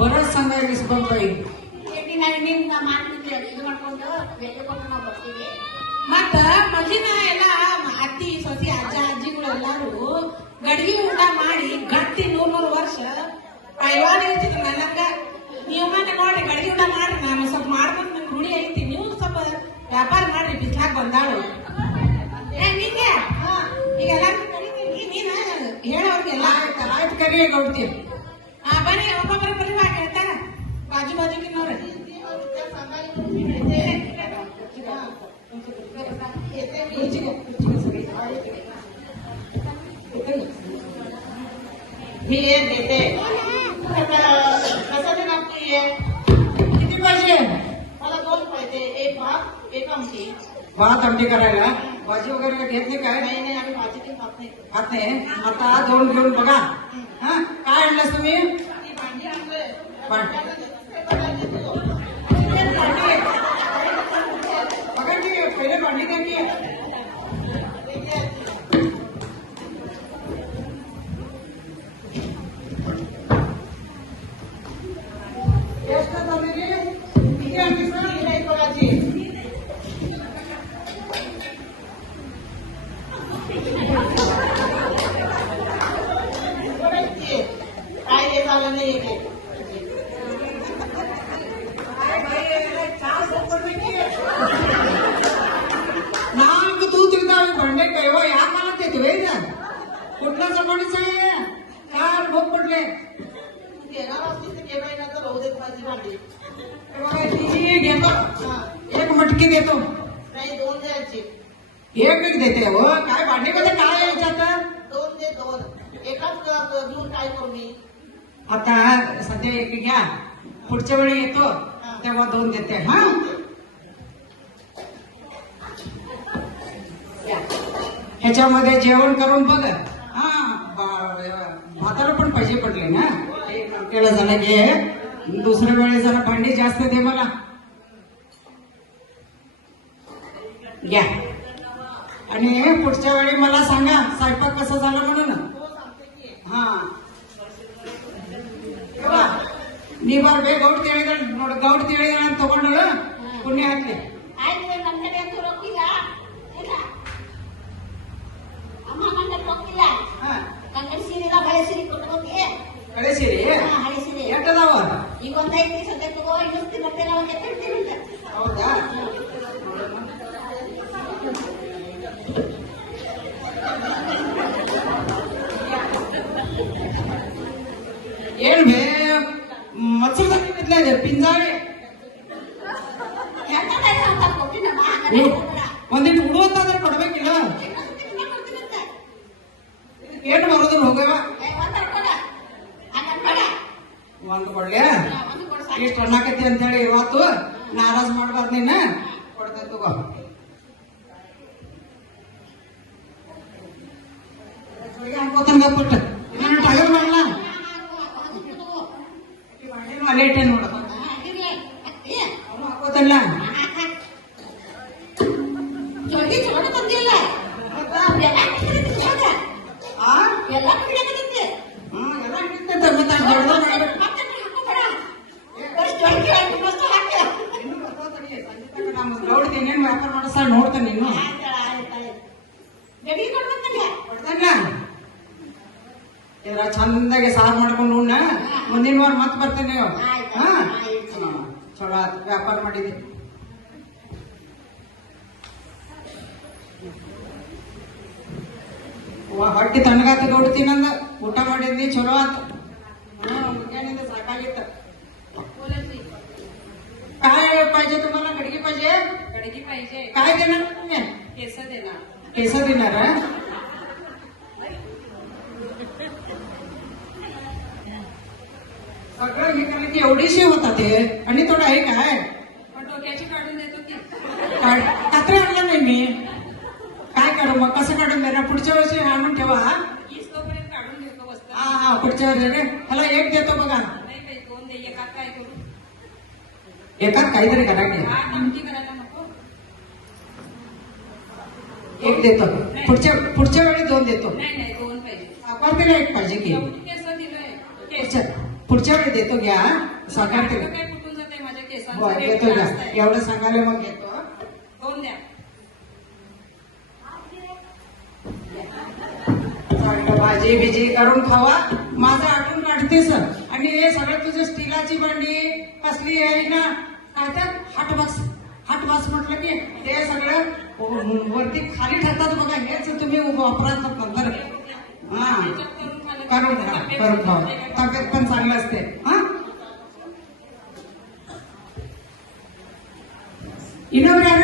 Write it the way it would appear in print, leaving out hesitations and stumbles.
ಬರೋದ್ ಸಂಘ ಬಂತಾಯಿ ನಿಮ್ನ ಮಾಡ್ತಿದ್ದೆ ಇದು ಮಾಡ್ಕೊಂಡು ಬೇರೆ ಕೊಟ್ಟು ನಾವು ಬರ್ತೀವಿ. ಮತ್ತ ಮೊದಲಿನ ಎಲ್ಲ ಅತ್ತಿ ಸೊಸಿ ಅಜ್ಜ ಅಜ್ಜಿಗಳು ಎಲ್ಲಾರು ಗಡಿಗೆ ಊಟ ಮಾಡಿ ಗಟ್ಟಿ 100 ವರ್ಷ ಪೈವಾನ ಇರ್ತಿದ್ರು. ನನಗ ನೀವು ಮನೆ ನೋಡ್ರಿ ಗಡಿಗೆ ಊಟ ಮಾಡ್ರಿ, ನಾನು ಸ್ವಲ್ಪ ಮಾಡ್ಕೊಂಡು ನನ್ ರೂಢಿ ಐತಿ, ನೀವು ಸ್ವಲ್ಪ ವ್ಯಾಪಾರ ಮಾಡ್ರಿ, ಬಿಸ್ಲಾಕ್ ಬಂದಾಳು ನಿಂಗೆ ಈಗ ಎಲ್ಲಾರು ಕರಿತೀನಿ, ನೀನ ಹೇಳೋರ್ಗೆಲ್ಲ ಆಯ್ತು ಕರಿ ಗೌಡ್ತಿ. ಬರೀ ಒಬ್ಬೊಬ್ಬರ ಪರಿವಾರ ಹೇಳ್ತಾರ ಬಾಜು ಬಾಜುಕಿನವ್ರೆ. हे देते कसं देणार तू ये किती पाहिजे? मला 2 पाहिजे, एक भात एक आमटी. भात आमटी करायला भाजी वगैरे घेत नाही काय? नाही नाही आम्ही भाजी काही खात नाही. खात नाही. आता 2 घेऊन बघा. हा काय आणलंस तुम्ही? ती भांडी आणलोय. भांडी. बघा की पहिले भांडी द्या की. ಎಷ್ಟು ತಂದಿರಿ? ಈಗ ಅಂಟಿಸ नाही बघायची. बघायची. काय हे झालं नाही हे. ನಾಲ್ಕು ತೂತಿರ್ತಾವೆ ಬಂಡೆ ಕೈವ ಯಾಕೆ ಮಾಡತ್ತೈತಿವೆ ಈಗ? कुठला जमानीचा आहे? कार भोग पडले. घेणार असली तर घे बाई, नाही तर राहू दे माझी भांडी. हे बघा, ती घेतो. हा. एक मटकी देतो. नाही 2 द्यायची. एक देते हो. काय भांडीमध्ये काय आहे याच्यात? 2 दे 2. एकाच घेऊन काय करू मी? आता सध्या एक घ्या, पुढच्या वेळी येतो तेव्हा 2 देते. हा ह्याच्यामध्ये जेवण करून बघ. हा भाताला पण पैसे पडले ना. एक केलं झालं घे, दुसऱ्या वेळेस जरा भांडी जास्त दे मला. घ्या आणि पुढच्या वेळी मला सांगा स्वयंपाक कसा झाला म्हणून. हा ನೀವಾರ ಬೇಗ ಗೌಡ್ ತಿಳಿಗಳ ತಗೊಂಡಳು ಪುಣ್ಯ ಹಾಕ್ಲಿ. ಆಯ್ತು ನಮ್ಮ ಕಡೆ ಅಂತೂ ರೊಕ್ಕಿಲ್ಲ. ಇಲ್ಲ ಅಮ್ಮ ನನ್ನ ಕಡೆ ರೊಕ್ಕಿಲ್ಲ. ನನ್ನ ಸೀರೆ ಹಳೆ ಸೀರೆ ಕೊಟ್ಟು ಕಳೆ ಸೀರೆ ಹಳೆ ಸೀರೆ ಎಟ್ಟದಾವ? ಈಗ ಒಂದು 5 ದಿವಸ ತಗೋ, ಇನ್ನೊಂದು ಬರ್ತೇನೆ ಅವಾಗ ಎತ್ತಿರ್ತೀನಿ. ಹೌದಾ? ಏನ್ ಬೇ ಮತ್ಸರದಲ್ಲಿ ಪಿಂಜಾಳೆ ಒಂದಿಟ್ಟು ಉಡುವಂತಾದ್ರೆ ಕೊಡ್ಬೇಕಿಲ್ಲ. ಏನು ಬರೋದಿಲ್ಲ ಹೋಗವ ಒಂದು ಕೊಡ್ಲೆ. ಇಷ್ಟು ಅನ್ನಕತ್ತಿ ಅಂತ ಹೇಳಿ ಇವತ್ತು ನಾರಾಜ್ ಮಾಡ್ಬಾರ್ದು. ನೀನ ಕೊಡ್ತೇನೆ ತಗೋ. ಅನ್ಕೋತಾನ ಗಪ್ಪಟ್ಟು ನಾನು ಟಗರ್ ಮಾಡಲ್ಲ. ಲೇಟ್ ಏನ್ ನೋಡ ಅವನು ಹಾಕೋತಲ್ಲ. ಎಲ್ಲ ಹಿಡಿತೈತೆ. ಮತ್ತೆ ನಮ್ಮ ಗೌಡ್ತಿ ಏನೇನು ವ್ಯಾಪಾರ ಮಾಡಿಸ ನೋಡ್ತಾನೆ ಇನ್ನು. ಇದ್ರ ಚಂದಾಗಿ ಸಾರು ಮಾಡ್ಕೊಂಡು ಉಣ್ಣ. ಮುಂದಿನ ವಾರ ಮತ್ತೆ ಬರ್ತೇನೆ. ಹಾ ಚಲೋ ಆಯ್ತು, ವ್ಯಾಪಾರ ಮಾಡಿದೆ. ಹೊಟ್ಟಿ ತಣ್ಣಗಾತ ಗೌಡ್ತೀನಂದ ಊಟ ಮಾಡಿದ್ನಿ, ಚಲೋ ಆತು. ಮುಂಜಾನಿಂದ ಸಾಕಾಗಿತ್ತು. काय पाहिजे तुम्हाला? गडगी पाहिजे? गडगी पाहिजे. काय देणार तुम्ही? केस देणार. केस देणार? सगळं हे करायला की एवढीशी होता ते आणि थोडं आहे काय? पण डोक्याची काढून देतो ती. कात्रे आणलं नाही मी. काय काढू मग? कसं काढून देणार? पुढच्या वर्षी आणून ठेवा. ईस तोपर्यंत काढून देतो वस्तू. हा पुढच्या वर्षी रे. ह्याला एक देतो बघा. नाही बाई 2 दे, एकात काय करू? एकात काहीतरी करा की. आमटी करायला नको. एक देतो. पुढच्या वेळी 2 देतो. नाही 2 पाहिजे. वापरतेला एक पाहिजे की. केस दिलंय. पुढच्या पुढच्या वेळी देतो घ्या साकार काय कुठून जाते माझ्या केसांचा हो, रेट देतो घ्या जास्त आहे. एवढं सांगायला मग घेतो 2 द्या. चांगलं भाजी बिजी करून खावा माझं आठवण काढतेस आणि हे सगळं तुझं स्टीलाची भांडी कसली आहे ना काय त्यात हाटबाक्स म्हटलं की ते सगळं वरती खाली ठेवतात बघा हेच तुम्ही वापरतात नंतर हा करून खा तब्येत पण चांगलं असते हा इनोग्राम